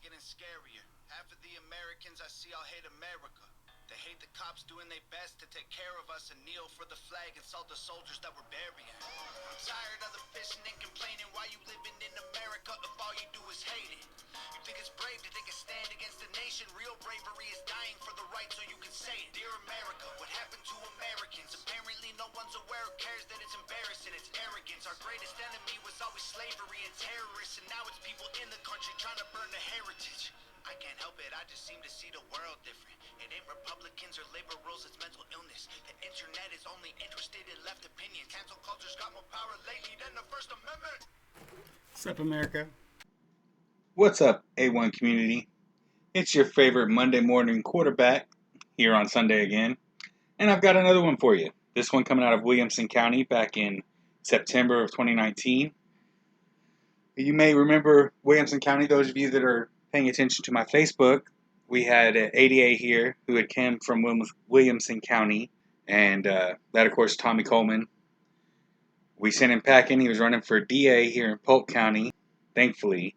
getting scarier. Half of the Americans I see all hate America. They hate the cops doing their best to take care of us and kneel for the flag and salt the soldiers that we're burying. I'm tired of the bitching and complaining. Why you living in America if all you do is hate it? You think it's brave to take a stand against the nation? Real bravery is dying for the right so you can say it. Dear America, what happened to Americans? Apparently no one's aware or cares that it's embarrassing. It's arrogance. Our greatest enemy was always slavery and terrorists, and now it's people in the country trying to burn the heritage. I can't help it, I just seem to see the world different. It ain't Republicans or liberals, it's mental illness. The internet is only interested in left opinion. Cancel culture's got more power lately than the First Amendment. What's up, America? What's up, A1 community? It's your favorite Monday morning quarterback here on Sunday again. And I've got another one for you. This one coming out of Williamson County back in September of 2019. You may remember Williamson County, those of you that are paying attention to my Facebook. We had an ADA here who had come from Williamson County, and that, of course, Tommy Coleman. We sent him packing. He was running for DA here in Polk County. Thankfully,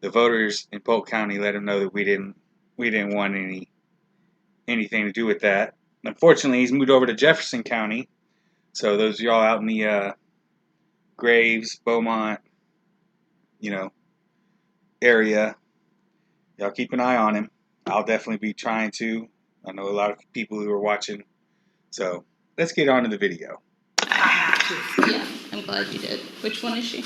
the voters in Polk County let him know that we didn't want anything to do with that. Unfortunately, he's moved over to Jefferson County. So those of y'all out in the Graves, Beaumont, area, y'all keep an eye on him. I'll definitely be trying to. I know a lot of people who are watching. So let's get on to the video. Yeah, I'm glad you did. Which one is she?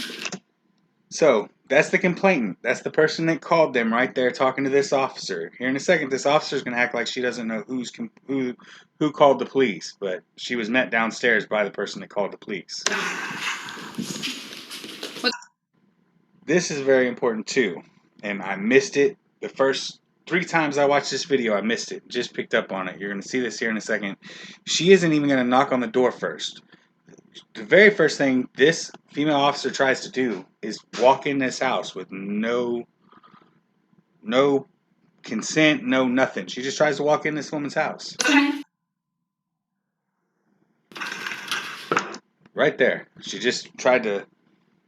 So that's the complainant. That's the person that called them right there talking to this officer. Here in a second, this officer's going to act like she doesn't know who called the police. But she was met downstairs by the person that called the police. What? This is very important too. And I missed it. The first 3 times I watched this video, I missed it. Just picked up on it. You're going to see this here in a second. She isn't even going to knock on the door first. The very first thing this female officer tries to do is walk in this house with no consent, no nothing. She just tries to walk in this woman's house. Right there. She just tried to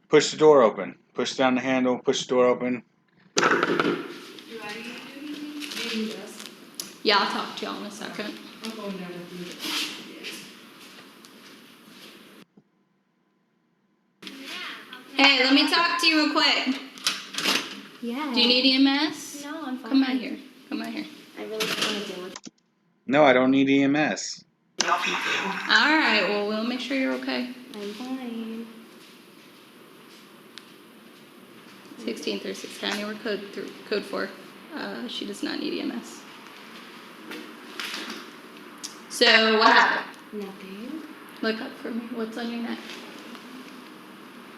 push the door open. Push down the handle, push the door open. Yeah, I'll talk to y'all in a second. Hey, let me talk to you real quick. Yeah. Do you need EMS? No, I'm fine. Come out here. Come out here. I really don't want to deal with it. No, I don't need EMS. Alright, well, we'll make sure you're okay. I'm fine. 1636 County, we're code 4. She does not need EMS. So, what happened? Nothing. Look up for me. What's on your neck?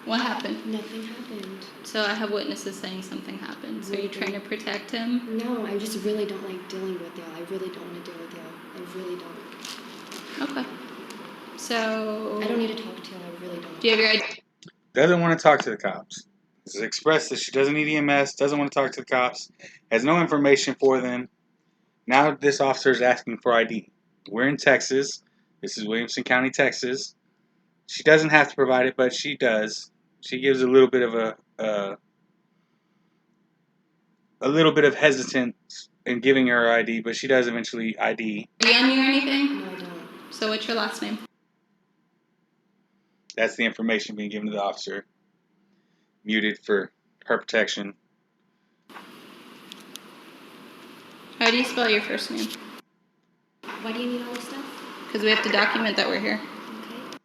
What happened? Nothing happened. So I have witnesses saying something happened. So are you trying to protect him? No, I just really don't like dealing with y'all. I really don't want to deal with y'all. I really don't. Okay. So... I don't need to talk to y'all. I really don't. Do you have your ID? Doesn't want to talk to the cops. Has expressed that she doesn't need EMS, doesn't want to talk to the cops, has no information for them. Now this officer is asking for ID. We're in Texas. This is Williamson County, Texas. She doesn't have to provide it, but she does. She gives a little bit of hesitance in giving her ID, but she does eventually ID. on you or anything? No, I don't. So what's your last name? That's the information being given to the officer. Muted for her protection. How do you spell your first name? Why do you need all this stuff? Because we have to document that we're here. Okay.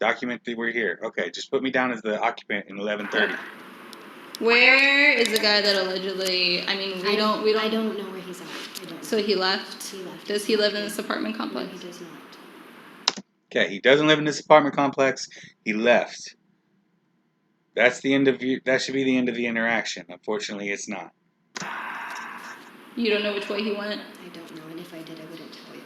Document that we're here. Okay, just put me down as the occupant in 1130. Where is the guy that allegedly? I mean, I don't know where he's at. I don't. So he left. He left. Does he live in this apartment complex? No, he does not. Okay, he doesn't live in this apartment complex. He left. That's the end of that should be the end of the interaction. Unfortunately, it's not. You don't know which way he went? I don't know, and if I did, I wouldn't tell you.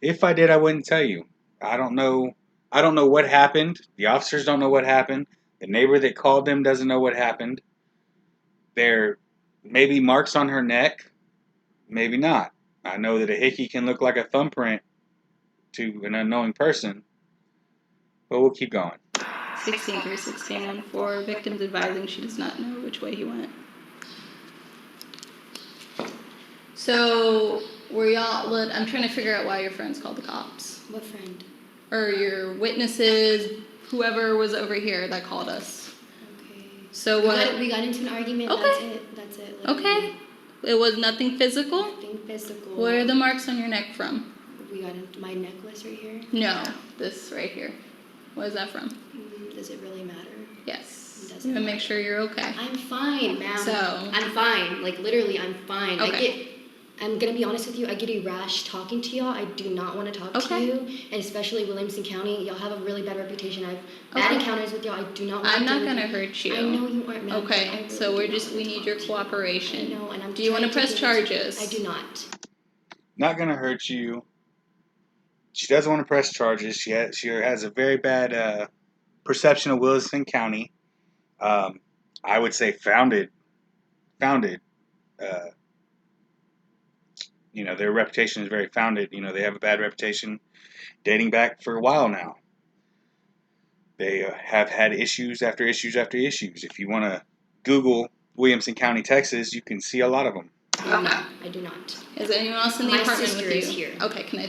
If I did, I wouldn't tell you. I don't know what happened. The officers don't know what happened. The neighbor that called them doesn't know what happened. There may be marks on her neck. Maybe not. I know that a hickey can look like a thumbprint to an unknowing person. But we'll keep going. 16/3/1614. Victims advising she does not know which way he went. So, were y'all, I'm trying to figure out why your friends called the cops. What friend? Or your witnesses, whoever was over here that called us. Okay. So We got into an argument. Okay. That's it. Okay. Literally. It was nothing physical? Nothing physical. Where are the marks on your neck from? We got into my necklace right here. No, this right here. What is that from? Does it really matter? Yes. Doesn't To make matter. sure you're okay. I'm fine, ma'am. So? I'm fine. Like, literally, I'm fine. Okay. I'm gonna be honest with you, I get a rash talking to y'all. I do not want to talk to Okay. you. And especially Williamson County, y'all have a really bad reputation. I've bad Okay. encounters with y'all. I do not want to I'm not deal with gonna you. hurt you. I know you aren't, ma'am. Okay, I really so do we not need want your to talk cooperation. to you. I know, and I'm Do you want to trying press do this. charges? I do not. Not gonna hurt you. She doesn't want to press charges. She has a very bad perception of Williamson County. I would say founded. Their reputation is very founded. They have a bad reputation dating back for a while now. They have had issues after issues after issues. If you want to Google Williamson County, Texas, you can see a lot of them. I do not. Is anyone else in the My apartment sister with you? is here. Okay, can I?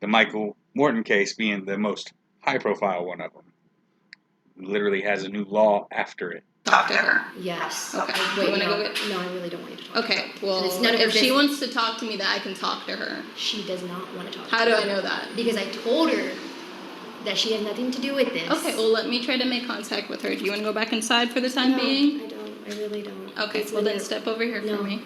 The Michael Morton case being the most high-profile one of them. Literally has a new law after it. Talk to her. Yes. Okay. Wait, You wanna no. go get? No, I really don't want you to talk to Okay. her. Well, And it's none of her if she business. wants to talk to me, that I can talk to her. She does not want to talk How to do me. I know that? Because I told her that she has nothing to do with this. Okay. Well, let me try to make contact with her. Do you want to go back inside for the time No, being? I don't. I really don't. Okay. It's Well, none then of- step over here No. for me.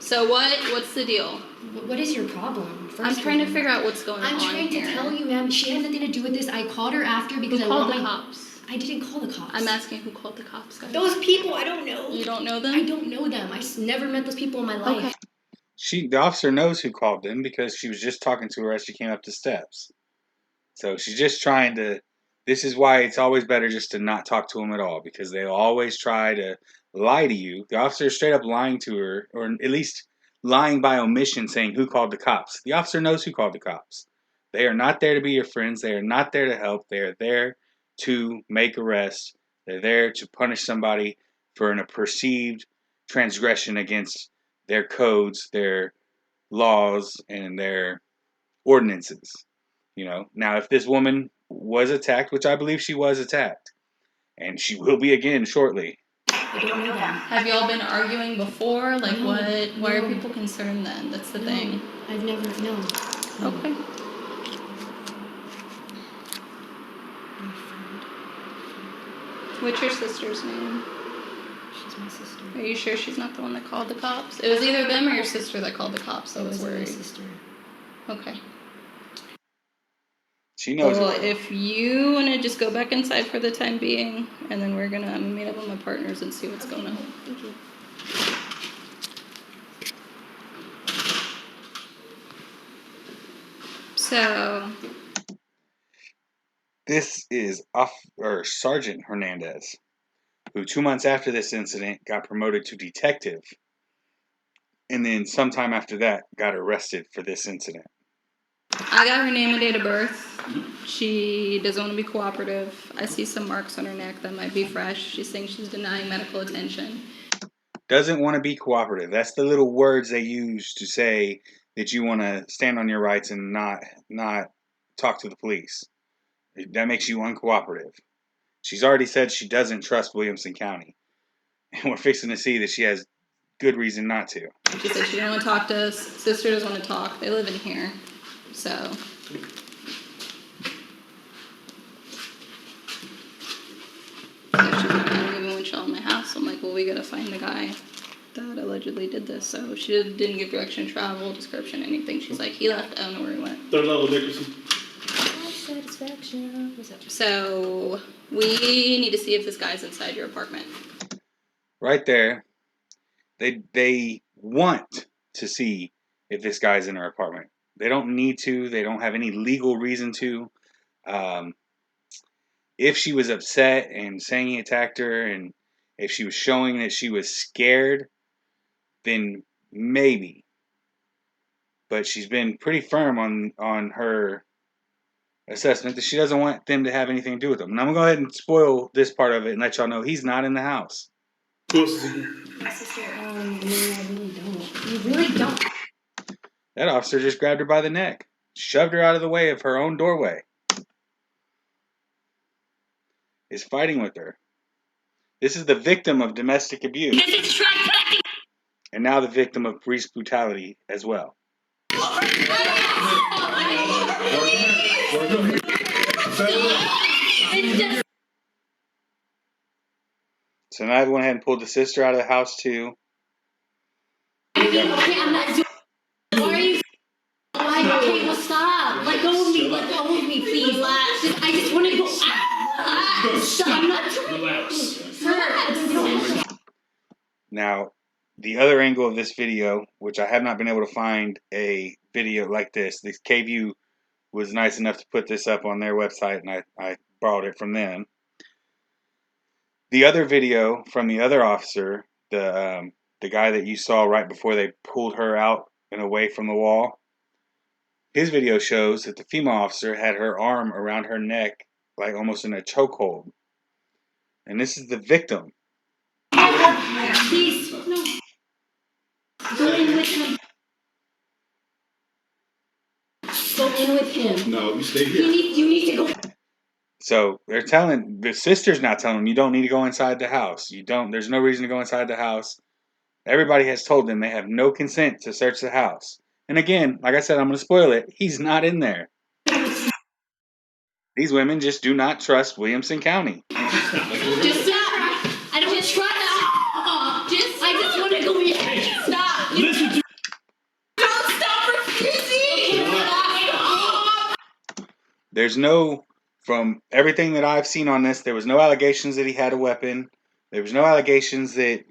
So what's the deal? What is your problem? I'm trying to First of all? figure out what's going on I'm trying to here. tell you, ma'am. She had nothing to do with this. I called her after because Who I called want the my. cops? I didn't call the cops. I'm asking who called the cops, guys. Those people, I don't know. You don't know them? I don't know them. Never met those people in my life. Okay. The officer knows who called them because she was just talking to her as she came up the steps. So she's just trying to. This is why it's always better just to not talk to them at all, because they'll always try to lie to you. The officer is straight up lying to her, or at least lying by omission, saying who called the cops. The officer knows who called the cops. They are not there to be your friends. They are not there to help. They are there to make arrests. They're there to punish somebody for a perceived transgression against their codes, their laws, and their ordinances. Now if this woman was attacked, which I believe she was attacked, and she will be again shortly. I don't know them. Have y'all been arguing before? Like, No, why are no. people concerned then? That's the No, thing. I've never known. Okay. My friend. What's your sister's name? She's my sister. Are you sure she's not the one that called the cops? It was either them or your sister that called the cops. I It was wasn't my worried. sister. Okay. She knows Well, it. if you want to just go back inside for the time being, and then I'm gonna meet up with my partners and see what's going on. Thank you. So, This is Sergeant Hernandez, who 2 months after this incident got promoted to detective, and then sometime after that got arrested for this incident. I got her name and date of birth. She doesn't want to be cooperative. I see some marks on her neck that might be fresh. She's saying she's denying medical attention. Doesn't want to be cooperative. That's the little words they use to say that you want to stand on your rights and not talk to the police. That makes you uncooperative. She's already said she doesn't trust Williamson County. And we're fixing to see that she has good reason not to. She said she didn't want to talk to us. Sister doesn't want to talk. They live in here. So. She's not going to even want y'all in my house. I'm like, well, we got to find the guy that allegedly did this. So she didn't give direction of travel, description, anything. She's like, he left. I don't know where he went. Third level Dickerson. Satisfaction. What's up? So we need to see if this guy's inside your apartment. Right there, they want to see if this guy's in her apartment. They don't need to. They don't have any legal reason to. If she was upset and saying he attacked her, and if she was showing that she was scared, then maybe. But she's been pretty firm on her assessment that she doesn't want them to have anything to do with him. And I'm going to go ahead and spoil this part of it and let y'all know he's not in the house. No, I really don't. You really don't. That officer just grabbed her by the neck, shoved her out of the way of her own doorway. Is fighting with her. This is the victim of domestic abuse. And now the victim of police brutality as well. So now I went ahead and pulled the sister out of the house too. Okay, I'm not doing. Why are you? Why? Okay, well stop. Let go of me. Let go of me, please. I just want to go. I'm not doing. Relax. Now, the other angle of this video, which I have not been able to find a video like this. This KView was nice enough to put this up on their website, and I borrowed it from them. The other video from the other officer, the guy that you saw right before they pulled her out and away from the wall, his video shows that the female officer had her arm around her neck, like almost in a chokehold. And this is the victim. Please, no. Go in with him. Go in with him. No, you stay here. You need to go. So they're telling, the sister's not telling them, you don't need to go inside the house. There's no reason to go inside the house. Everybody has told them they have no consent to search the house. And again, like I said, I'm going to spoil it. He's not in there. These women just do not trust Williamson County. Just stop. I don't trust. I just want to go in. Stop. Listen to Don't stop refusing. There's no, from everything that I've seen on this, there was no allegations that he had a weapon. There was no allegations that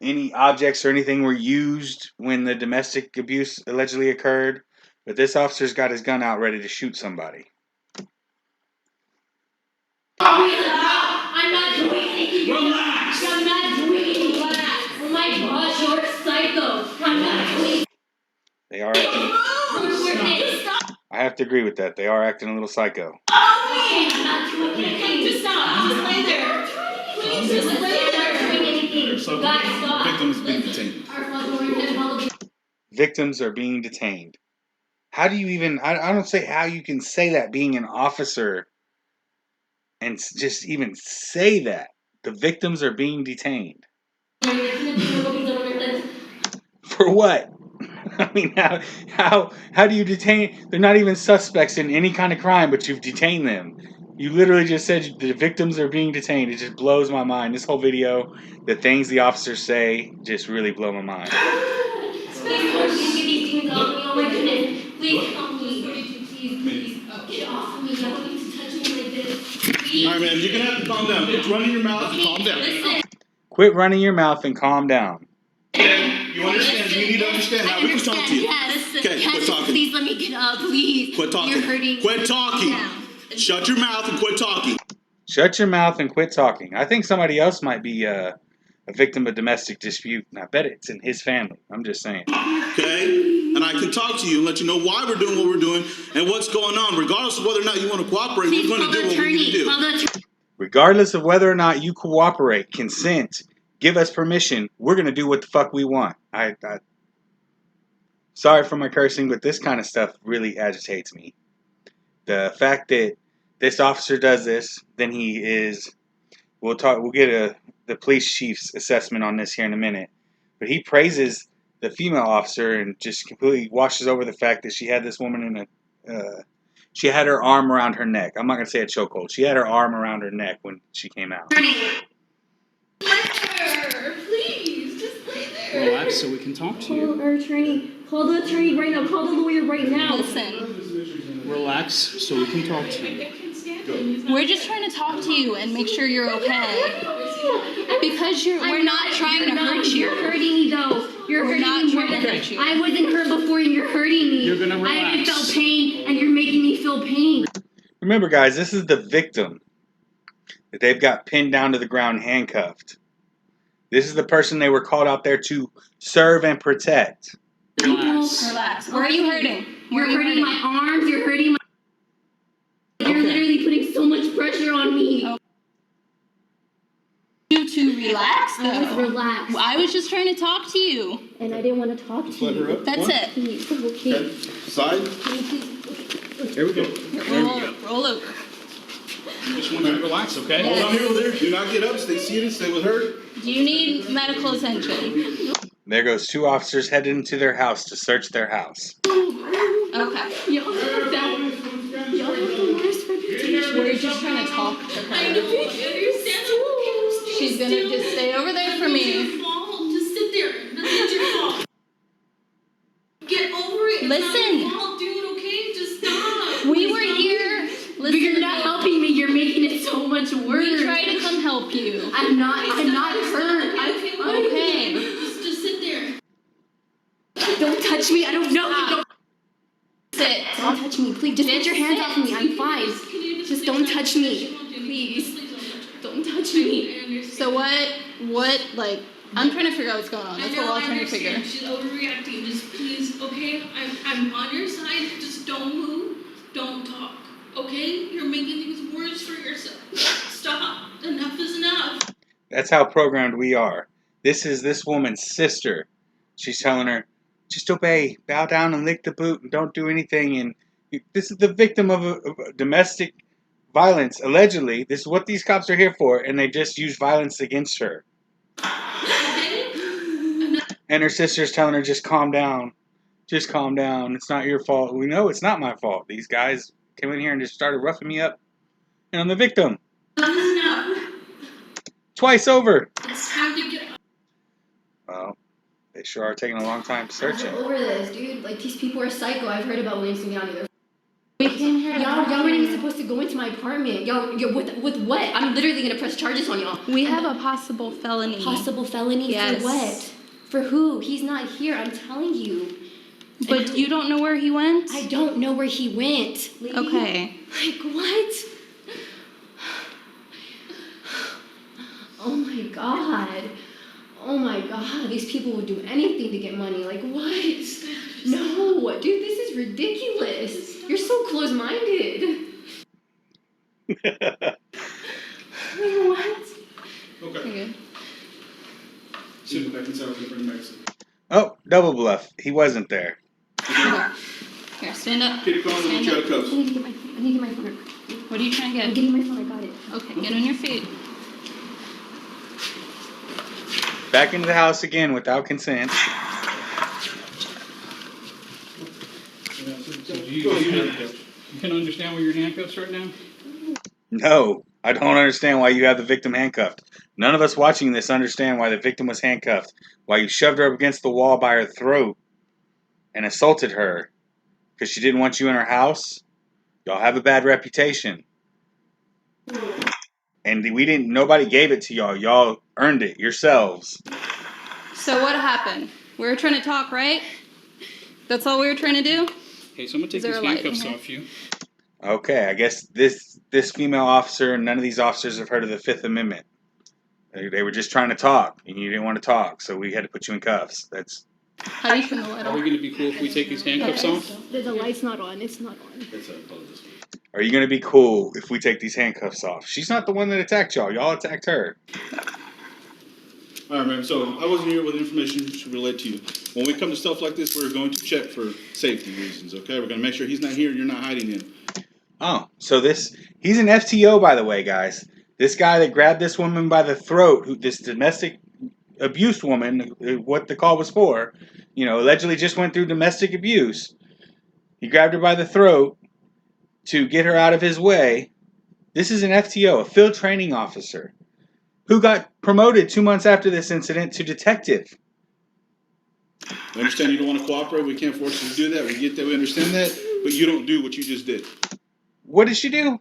any objects or anything were used when the domestic abuse allegedly occurred. But this officer's got his gun out ready to shoot somebody. I'm not doing anything. Relax. I'm not doing anything. Relax. Oh my gosh, you're a psycho. I'm not doing. They are acting. I have to agree with that. They are acting a little psycho. I'm not doing anything. Just stop. Just lay there. Please, just lay there. I'm not doing anything. Guys, stop. victims being detained. Victims are being detained. How do you even, I don't say how you can say that being an officer and just even say that. The victims are being detained. For what? I mean, how do you detain? They're not even suspects in any kind of crime, but you've detained them. You literally just said the victims are being detained. It just blows my mind. This whole video, the things the officers say, just really blow my mind. Oh my goodness. Please help me. Please. Get off of me. You don't need to touch me like this. Please. All right, man, you're going to have to calm down. Quit running your mouth and calm down. Listen. Quit running your mouth and calm down. You understand? You need to understand. Now we can talk to you. Yes. Okay, quit talking. Please let me get up, please. Quit talking. You're hurting. Quit talking. Shut your mouth and quit talking. Shut your mouth and quit talking. I think somebody else might be a victim of domestic dispute, and I bet it's in his family. I'm just saying. Okay? And I can talk to you and let you know why we're doing what we're doing and what's going on. Regardless of whether or not you want to cooperate, Please we're going to do what we need to do. Regardless of whether or not you cooperate, consent, give us permission, we're going to do what the fuck we want. Sorry for my cursing, but this kind of stuff really agitates me. The fact that this officer does this, then he is, we'll get the police chief's assessment on this here in a minute, but he praises the female officer and just completely washes over the fact that she had this woman in she had her arm around her neck. I'm not going to say a chokehold. She had her arm around her neck when she came out. Please, just lay there. Relax so we can talk to you. Call our attorney. Call the attorney right now. Call the lawyer right now. Listen, Relax so we can talk to you. we're just trying to talk to you and make sure you're okay. Because we're not trying to hurt you. You're hurting me though. You're We're hurting not me more trying than to hurt you. I wasn't hurt before and you're hurting me. You're gonna I haven't relax. felt pain and you're making me feel pain. Remember, guys, this is the victim that they've got pinned down to the ground, handcuffed. This is the person they were called out there to serve and protect. Relax. Relax. Where are you hurting? You're hurting my arms. You're hurting my. pressure on me. Oh. You to relax, though. I was relaxed. I was just trying to talk to you. And I didn't want to talk to Let her you. up. That's One. it. Please, okay. Okay. Side. There we go. Roll over. Just want to relax, okay? Yeah. Hold on here, over there. Do not get up. Stay seated. Stay with her. Do you need medical attention? There goes 2 officers headed into their house to search their house. Okay. Y'all have the worst reputation. We're just trying to talk to I know. her. Understand. She's gonna just stay over there for me. Just sit there. That's your fault. Get over it. It's Listen. not your fault, dude, okay? Just stop. We were here. But Listen you're to not me. helping me. You're making it so much worse. We try to come help you. I'm not hurt. I'm Okay. Just sit there. Don't touch me. I don't know. Stop. Sit. Don't touch me, please. Just get your hands off me. I'm fine. Just don't touch me, please. Don't touch me. So what, like, I'm trying to figure out what's going on. That's what we're all trying to figure. She's overreacting. Just please, okay? I'm on your side. Just don't move. Don't talk. Okay? You're making things worse for yourself. Stop. Enough is enough. That's how programmed we are. This is this woman's sister. She's telling her, just obey, bow down and lick the boot and don't do anything. And this is the victim of a domestic violence, allegedly. This is what these cops are here for, and they just use violence against her. And her sister's telling her, just calm down. Just calm down. It's not your fault. We know it's not my fault. These guys came in here and just started roughing me up. And I'm the victim. Enough. Twice over. It's time to get up. Well, they sure are taking a long time to search I'm it. over this, dude. Like, these people are psycho. I've heard about Williamson County. We came here to Y'all help weren't even you. supposed to go into my apartment. Y'all with what? I'm literally gonna press charges on y'all. We have a possible felony. Possible felony Yes. for what? For who? He's not here. I'm telling you. But you don't know where he went? I don't know where he went. Lady. Okay. Like what? Oh my god. Oh my god. These people would do anything to get money. Like what? No, dude, this is ridiculous. You're so close-minded. Like what? Okay. You're good. Sit back inside. We're bring back some. Oh, double bluff. He wasn't there. Okay. Here, stand up. Keep going. We'll Stand get you out up. of cuffs. I need to get my phone. I need to get my phone. What are you trying to I'm get? getting my phone. I got it. Okay, get on your feet. Back into the house again without consent. So you can understand why you're in handcuffs right now? No, I don't understand why you have the victim handcuffed. None of us watching this understand why the victim was handcuffed. Why you shoved her up against the wall by her throat and assaulted her because she didn't want you in her house. Y'all have a bad reputation. And nobody gave it to y'all. Y'all earned it yourselves. So what happened? We were trying to talk, right? That's all we were trying to do? Okay, so I'm going to Is take there these a light in handcuffs here? off you. Okay, I guess this female officer and none of these officers have heard of the Fifth Amendment. They were just trying to talk, and you didn't want to talk, so we had to put you in cuffs. That's How do you turn the light Are we on? going to be cool if we take these handcuffs off? The light's not on. It's not on. Are you gonna be cool if we take these handcuffs off? She's not the one that attacked y'all. Y'all attacked her. All right, man. So I wasn't here with information to relate to you. When we come to stuff like this, we're going to check for safety reasons. Okay, we're going to make sure he's not here and you're not hiding him. Oh, so he's an FTO, by the way, guys. This guy that grabbed this woman by the throat, this domestic abuse woman, what the call was for, allegedly just went through domestic abuse. He grabbed her by the throat to get her out of his way. This is an FTO, a field training officer, who got promoted 2 months after this incident to detective. We understand you don't want to cooperate. We can't force you to do that. We get that. We understand that. But you don't do what you just did. What did she do?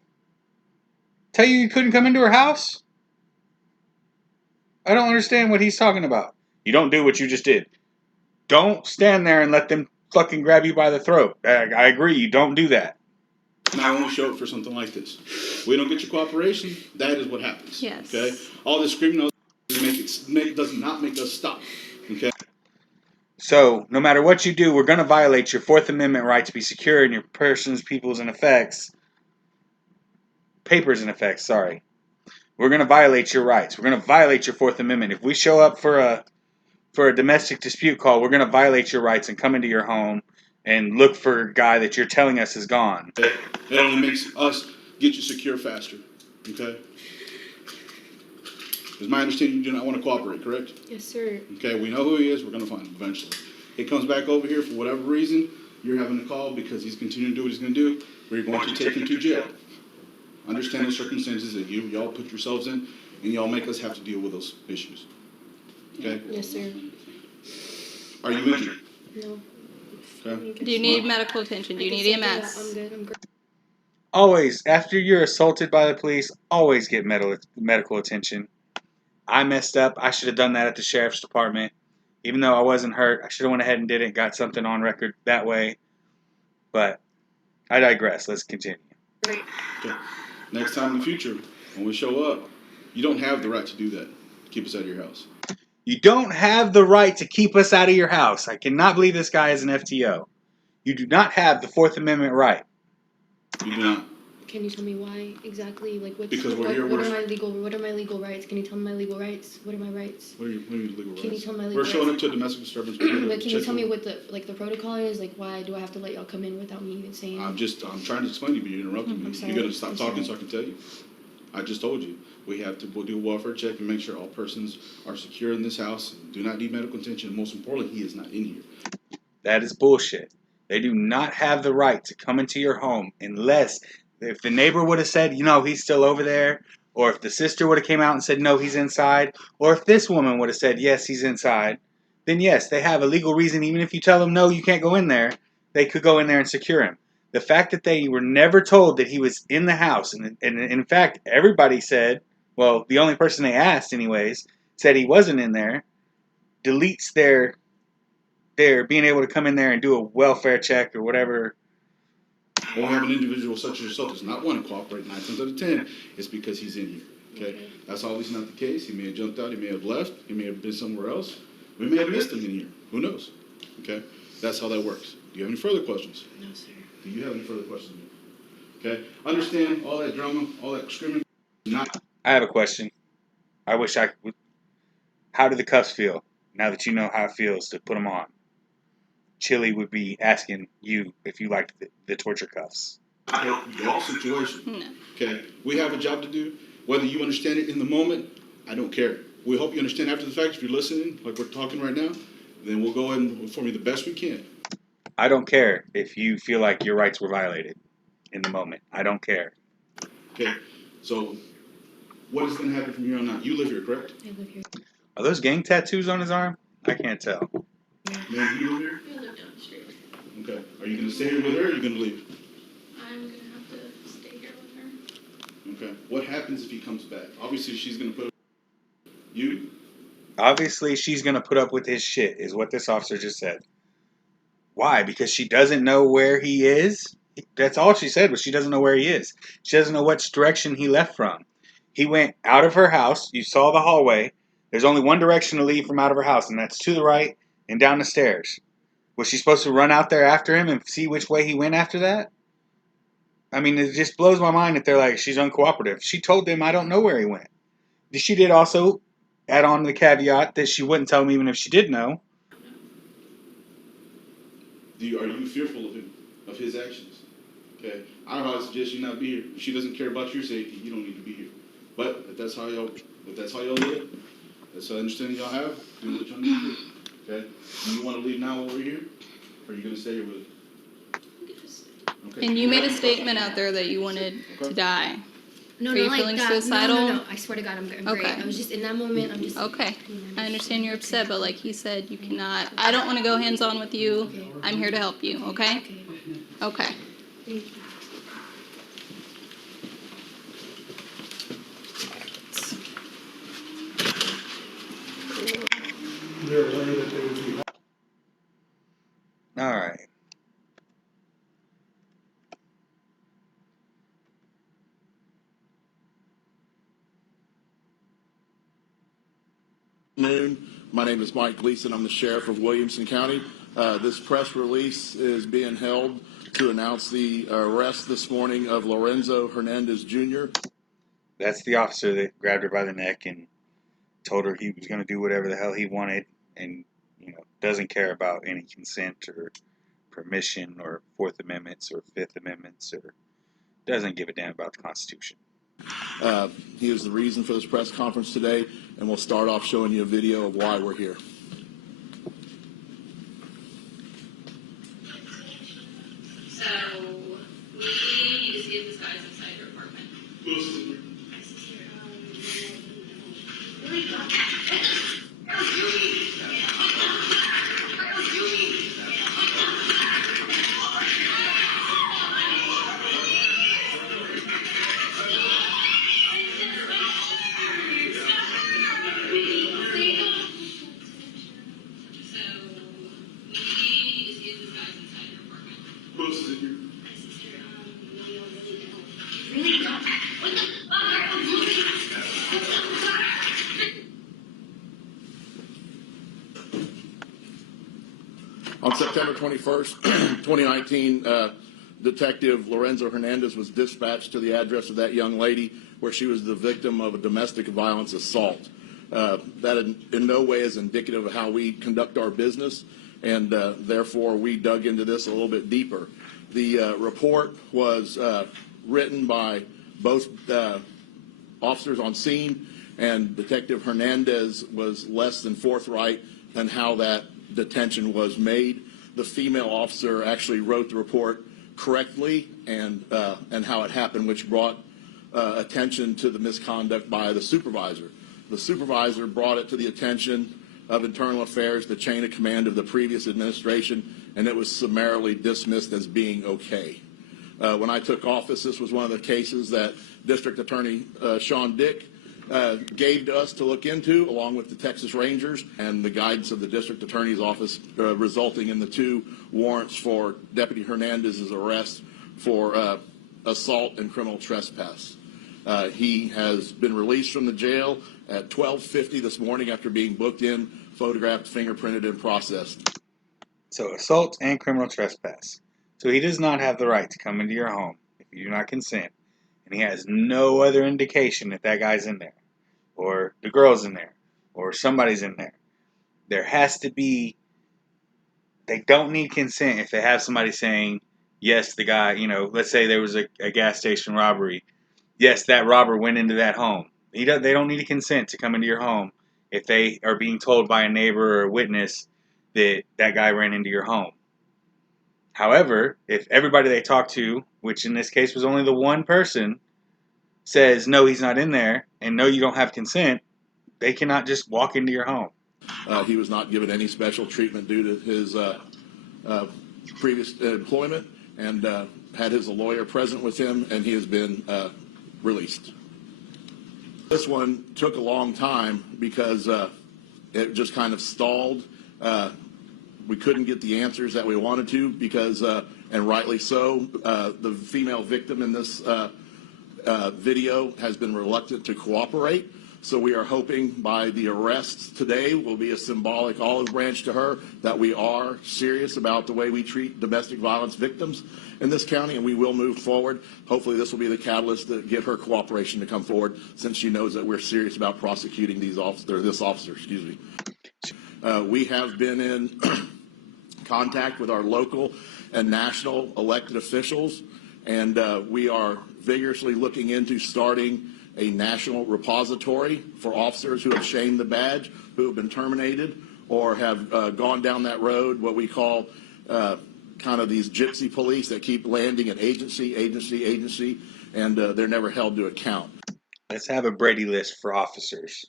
Tell you couldn't come into her house? I don't understand what he's talking about. You don't do what you just did. Don't stand there and let them fucking grab you by the throat. I agree, you don't do that. Now I won't show up for something like this. We don't get your cooperation. That is what happens. Yes. Okay. All this screaming does not make us stop. Okay. So, no matter what you do, we're going to violate your Fourth Amendment right to be secure in your persons, peoples, and effects. papers in effect, sorry. We're going to violate your rights. We're going to violate your Fourth Amendment. If we show up for a domestic dispute call, we're going to violate your rights and come into your home and look for a guy that you're telling us is gone. It only makes us get you secure faster, okay? It's my understanding you do not want to cooperate, correct? Yes, sir. Okay, we know who he is, we're gonna find him eventually. He comes back over here for whatever reason, you're having to call because he's continuing to do what he's gonna do, we're going to take him to jail. Understand the circumstances that y'all put yourselves in, and y'all make us have to deal with those issues. Okay? Yes, sir. Are you injured? No. Okay. Do you need medical attention? Do you need EMS? I'm good. I'm good. Always, after you're assaulted by the police, always get medical attention. I messed up. I should have done that at the sheriff's department. Even though I wasn't hurt, I should have went ahead and did it, got something on record that way. But I digress. Let's continue. Okay. Next time in the future, when we show up, you don't have the right to do that. Keep us out of your house. You don't have the right to keep us out of your house. I cannot believe this guy is an FTO. You do not have the Fourth Amendment right. You do not. Can you tell me why exactly? Like, Because we're here, what are my legal rights? Can you tell me my legal rights? What are my rights? What are your legal rights? Can you tell my legal We're showing up rights? to a domestic disturbance. But can you tell me what the protocol is? Like, why do I have to let y'all come in without me even saying? I'm trying to explain to you, but you interrupted me. I'm sorry. You're gonna stop I'm talking sorry. so I can tell you? I just told you. We'll do a welfare check and make sure all persons are secure in this house, do not need medical attention, and most importantly, he is not in here. That is bullshit. They do not have the right to come into your home unless, if the neighbor would have said, he's still over there, or if the sister would have came out and said, no, he's inside, or if this woman would have said, yes, he's inside, then yes, they have a legal reason. Even if you tell them, no, you can't go in there, they could go in there and secure him. The fact that they were never told that he was in the house, and in fact, everybody said, well, the only person they asked anyways, said he wasn't in there, deletes their being able to come in there and do a welfare check or whatever. When we have an individual such as yourself does not want to cooperate 9 times out of 10, it's because he's in here. Okay? That's always not the case. He may have jumped out, he may have left, he may have been somewhere else. We may have missed him in here. Who knows? Okay? That's how that works. Do you have any further questions? No, sir. Do you have any further questions? Okay? Understand all that drama, all that screaming. I have a question. I wish I could. How do the cuffs feel now that you know how it feels to put them on? Chili would be asking you if you liked the torture cuffs. Your situation. No. Okay? We have a job to do. Whether you understand it in the moment, I don't care. We hope you understand after the fact. If you're listening, like we're talking right now, then we'll go ahead and inform you the best we can. I don't care if you feel like your rights were violated in the moment. I don't care. Okay? So, what is going to happen from here on out? You live here, correct? I live here. Are those gang tattoos on his arm? I can't tell. Man, you live here? I live down the street. Okay. Are you going to stay here with her or are you going to leave? I'm gonna have to stay here with her. Okay. What happens if he comes back? Obviously, she's going to put you. Obviously, she's going to put up with his shit, is what this officer just said. Why? Because she doesn't know where he is? That's all she said, was she doesn't know where he is. She doesn't know which direction he left from. He went out of her house. You saw the hallway. There's only one direction to leave from out of her house, and that's to the right and down the stairs. Was she supposed to run out there after him and see which way he went after that? I mean, it just blows my mind that they're like, she's uncooperative. She told them, I don't know where he went. She did also add on the caveat that she wouldn't tell him even if she did know. Are you fearful of him, of his actions? Okay. I don't know. I suggest you not be here. If she doesn't care about your safety, you don't need to be here. But if that's how y'all live, that's the understanding y'all have, do what y'all need to do. Okay? Do you want to leave now over here? Or are you going to stay here with us? Okay. And you made a statement out there that you wanted to die. No, Are no, you like feeling that. suicidal? No. I swear to God, I'm great. Okay. I was just in that moment. I'm just Okay. I understand you're upset, but like he said, you cannot. I don't want to go hands-on with you. Okay. I'm here to help you, okay? Okay. Okay. Thank you. All right. My name is Mike Gleason. I'm the sheriff of Williamson County. This press release is being held to announce the arrest this morning of Lorenzo Hernandez Jr. That's the officer that grabbed her by the neck and told her he was going to do whatever the hell he wanted, and doesn't care about any consent or permission or Fourth Amendments or Fifth Amendments, or doesn't give a damn about the Constitution. He is the reason for this press conference today, and we'll start off showing you a video of why we're here. So, we need to see if this guy's inside your apartment. On September 21st, 2019, Detective Lorenzo Hernandez was dispatched to the address of that young lady where she was the victim of a domestic violence assault. That in no way is indicative of how we conduct our business, and therefore we dug into this a little bit deeper. The report was written by both officers on scene, and Detective Hernandez was less than forthright in how that detention was made. The female officer actually wrote the report correctly and how it happened, which brought attention to the misconduct by the supervisor. The supervisor brought it to the attention of Internal Affairs, the chain of command of the previous administration, and it was summarily dismissed as being okay. When I took office, this was one of the cases that District Attorney Sean Dick gave to us to look into, along with the Texas Rangers and the guidance of the District Attorney's Office, resulting in the 2 warrants for Deputy Hernandez's arrest for assault and criminal trespass. He has been released from the jail at 12:50 this morning after being booked in, photographed, fingerprinted, and processed. So assault and criminal trespass. So he does not have the right to come into your home if you do not consent, and he has no other indication that that guy's in there, or the girl's in there, or somebody's in there. There has to be, they don't need consent if they have somebody saying, yes, the guy, let's say there was a gas station robbery. Yes, that robber went into that home. They don't need a consent to come into your home if they are being told by a neighbor or a witness that that guy ran into your home. However, if everybody they talk to, which in this case was only the one person, says, no, he's not in there, and no, you don't have consent, they cannot just walk into your home. He was not given any special treatment due to his previous employment, and had his lawyer present with him, and he has been released. This one took a long time because it just kind of stalled. We couldn't get the answers that we wanted to because, and rightly so, the female victim in this video has been reluctant to cooperate. So we are hoping by the arrest today will be a symbolic olive branch to her that we are serious about the way we treat domestic violence victims in this county, and we will move forward. Hopefully this will be the catalyst to get her cooperation to come forward, since she knows that we're serious about prosecuting this officer. We have been in contact with our local and national elected officials, and we are vigorously looking into starting a national repository for officers who have shamed the badge, who have been terminated, or have gone down that road, what we call kind of these gypsy police that keep landing at agency, and they're never held to account. Let's have a Brady list for officers.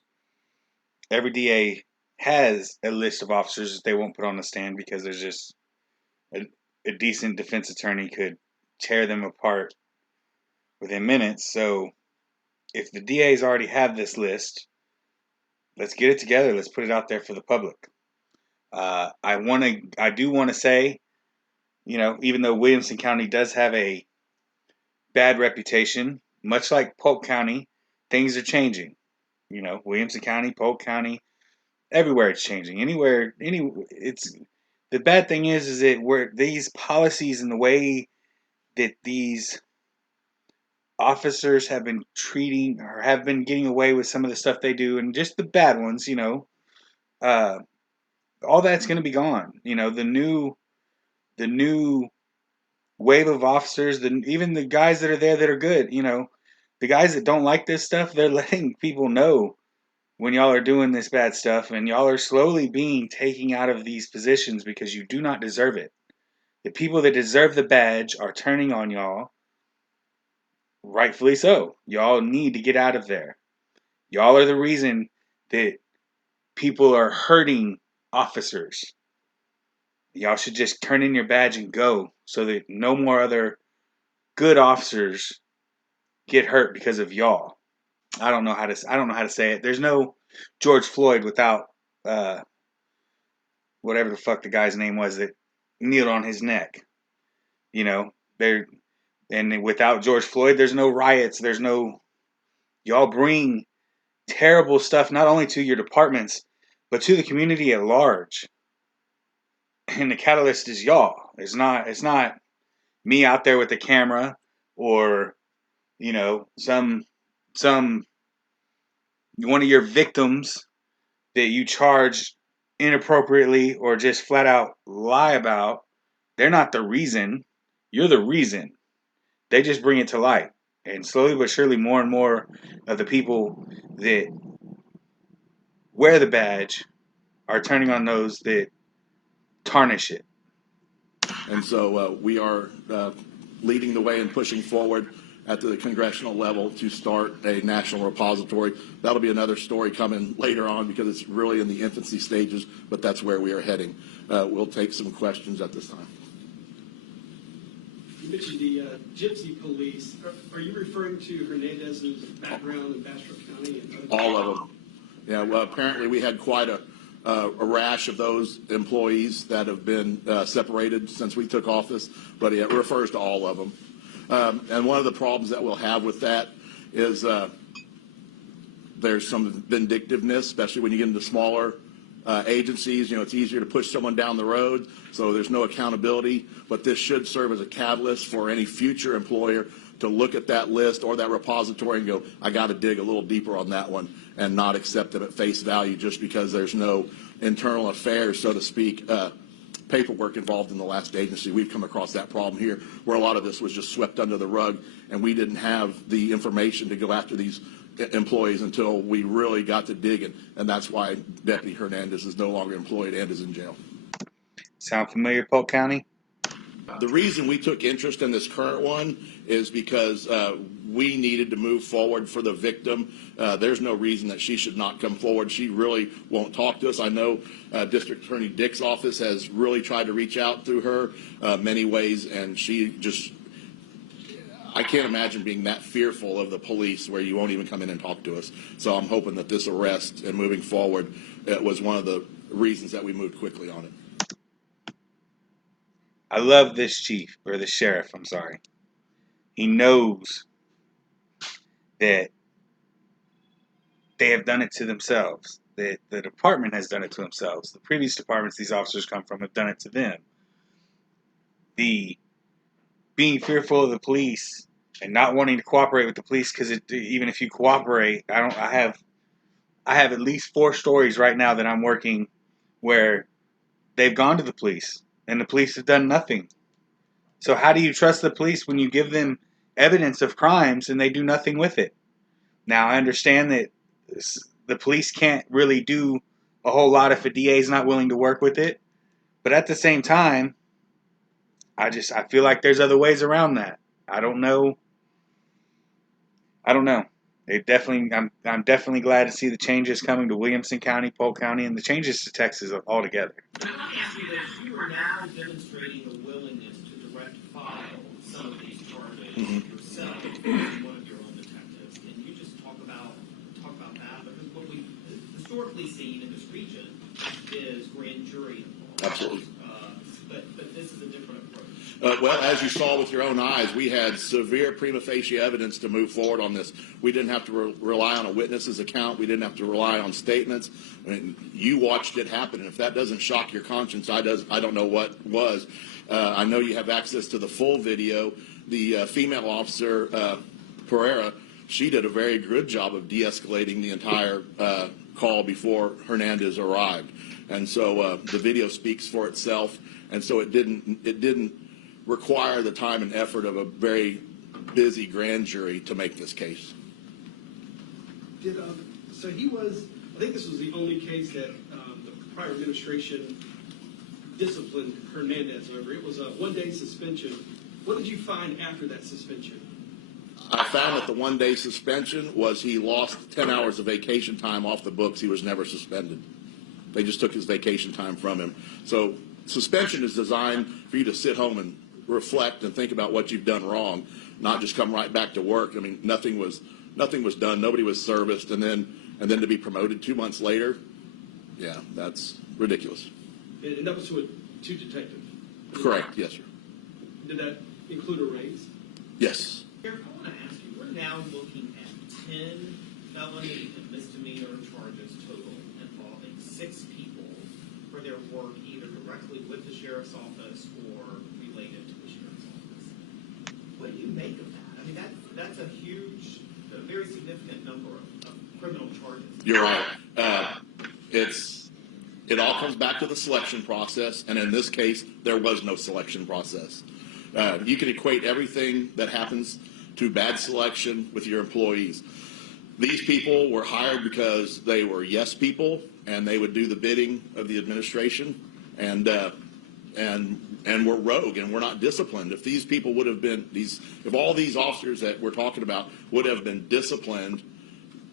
Every DA has a list of officers that they won't put on the stand because there's just a decent defense attorney could tear them apart within minutes. So if the DAs already have this list, let's get it together. Let's put it out there for the public. I do want to say, even though Williamson County does have a bad reputation, much like Polk County, things are changing. Williamson County, Polk County, everywhere it's changing. the bad thing is that where these policies and the way that these officers have been treating or have been getting away with some of the stuff they do, and just the bad ones, all that's going to be gone. The new wave of officers, even the guys that are there that are good, the guys that don't like this stuff, they're letting people know when y'all are doing this bad stuff, and y'all are slowly being taken out of these positions because you do not deserve it. The people that deserve the badge are turning on y'all, rightfully so. Y'all need to get out of there. Y'all are the reason that people are hurting officers. Y'all should just turn in your badge and go so that no more other good officers get hurt because of y'all. I don't know how to say it. There's no George Floyd without whatever the fuck the guy's name was that kneeled on his neck. And without George Floyd, there's no riots. There's no. Y'all bring terrible stuff not only to your departments but to the community at large. And the catalyst is y'all. It's not me out there with the camera or some one of your victims that you charge inappropriately or just flat out lie about. They're not the reason. You're the reason. They just bring it to light. And slowly but surely more and more of the people that wear the badge are turning on those that tarnish it. And so we are leading the way and pushing forward at the congressional level to start a national repository. That'll be another story coming later on because it's really in the infancy stages, but that's where we are heading. We'll take some questions at this time. You mentioned the gypsy police. Are you referring to Hernandez's background in Bastrop County? All of them. Yeah, well, apparently we had quite a rash of those employees that have been separated since we took office, but it refers to all of them. And one of the problems that we'll have with that is there's some vindictiveness, especially when you get into smaller agencies. It's easier to push someone down the road, so there's no accountability. But this should serve as a catalyst for any future employer to look at that list or that repository and go, I got to dig a little deeper on that one, and not accept them at face value just because there's no internal affairs, so to speak, paperwork involved in the last agency. We've come across that problem here where a lot of this was just swept under the rug, and we didn't have the information to go after these employees until we really got to digging, and that's why Deputy Hernandez is no longer employed and is in jail. Sound familiar, Polk County? The reason we took interest in this current one is because we needed to move forward for the victim. There's no reason that she should not come forward. She really won't talk to us. I know District Attorney Dick's office has really tried to reach out through her many ways, and she just, I can't imagine being that fearful of the police where you won't even come in and talk to us. So I'm hoping that this arrest and moving forward was one of the reasons that we moved quickly on it. I love this chief, or the sheriff, I'm sorry. He knows that they have done it to themselves. That the department has done it to themselves. The previous departments these officers come from have done it to them. The being fearful of the police and not wanting to cooperate with the police, because even if you cooperate, I have at least 4 stories right now that I'm working where they've gone to the police and the police have done nothing. So how do you trust the police when you give them evidence of crimes and they do nothing with it? Now, I understand that the police can't really do a whole lot if a DA is not willing to work with it. But at the same time, I feel like there's other ways around that. I don't know. I'm definitely glad to see the changes coming to Williamson County, Polk County, and the changes to Texas altogether. Let me ask you this. You are now demonstrating a willingness to direct file some of these charges yourself as one of your own detectives. Can you just talk about that? Because what we've historically seen in this region is grand jury involved. Absolutely. But this is a different approach. Well, as you saw with your own eyes, we had severe prima facie evidence to move forward on this. We didn't have to rely on a witness's account. We didn't have to rely on statements. I mean, you watched it happen, and if that doesn't shock your conscience, I don't know what was. I know you have access to the full video. The female officer, Pereira, she did a very good job of de-escalating the entire call before Hernandez arrived, and so the video speaks for itself. And so it didn't require the time and effort of a very busy grand jury to make this case. So he was, I think this was the only case that the prior administration disciplined Hernandez over. It was a one-day suspension. What did you find after that suspension? I found that the one-day suspension was he lost 10 hours of vacation time off the books. He was never suspended. They just took his vacation time from him. So suspension is designed for you to sit home and reflect and think about what you've done wrong, not just come right back to work. I mean, nothing was done. Nobody was serviced, and then to be promoted 2 months later, yeah, that's ridiculous. And that was to a detective. Correct. Yes, sir. Did that include a raise? Yes. Sheriff, I want to ask you, we're now looking at 10 felony and misdemeanor charges total involving 6 people for their work either directly with the sheriff's office or related to the sheriff's office. What do you make of that? I mean, that's a huge, a very significant number of criminal charges. You're right. It all comes back to the selection process, and in this case, there was no selection process. You can equate everything that happens to bad selection with your employees. These people were hired because they were yes people, and they would do the bidding of the administration, and were rogue and were not disciplined. If these people would have been if all these officers that we're talking about would have been disciplined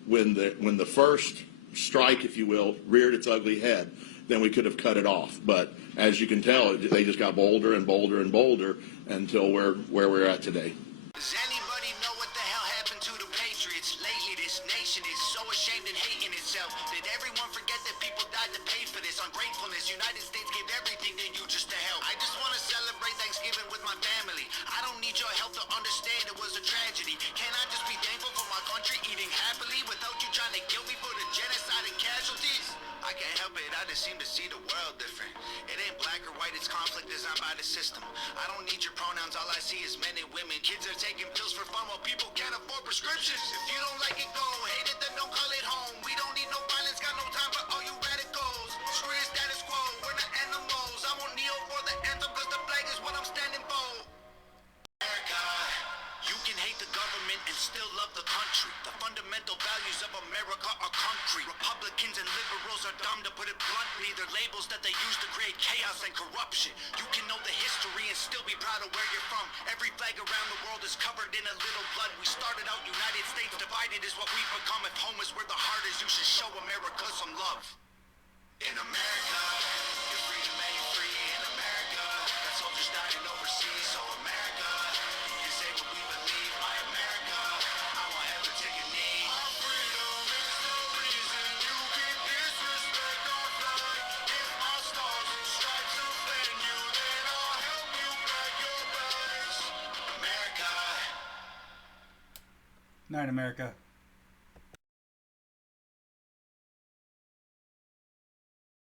when the first strike, if you will, reared its ugly head, then we could have cut it off. But as you can tell, they just got bolder and bolder and bolder until where we're at today. Does anybody know what the hell happened to the Patriots? Lately, this nation is so ashamed and hating itself. Did everyone forget that people died to pay for this ungratefulness? United States gave everything to you just to help. I just want to celebrate Thanksgiving with my family. I don't need your help to understand it was a tragedy. Can I just be thankful for my country eating happily without you trying to guilt me for the genocide and casualties? I can't help it, I just seem to see the world different. It ain't black or white, it's conflict designed by the system. I don't need your pronouns, all I see is men and women. Kids are taking pills for fun while people can't afford prescriptions. If you don't like it, go. Hate it, then don't call it home. We don't need no violence, got no time for all you radicals. Screw the status quo, we're not animals. I won't kneel for the anthem, cause the flag is what I'm standing for. America, you can hate the government and still love the country. The fundamental values of America are concrete. Republicans and liberals are dumb, to put it bluntly. They're labels that they use to create chaos and corruption. You can know the history and still be proud of where you're from. Every flag around the world is covered in a little blood. We started out United States divided is what we've become. If home is where the heart is, you should show America some love. In America, you're free to make free. In America, got soldiers dying overseas. So America, you can say what we believe. My America, I won't ever take a knee. Our freedom is the reason you can disrespect our flag. If our stars and stripes offend you, then I'll help you pack your bags. America. Night, America.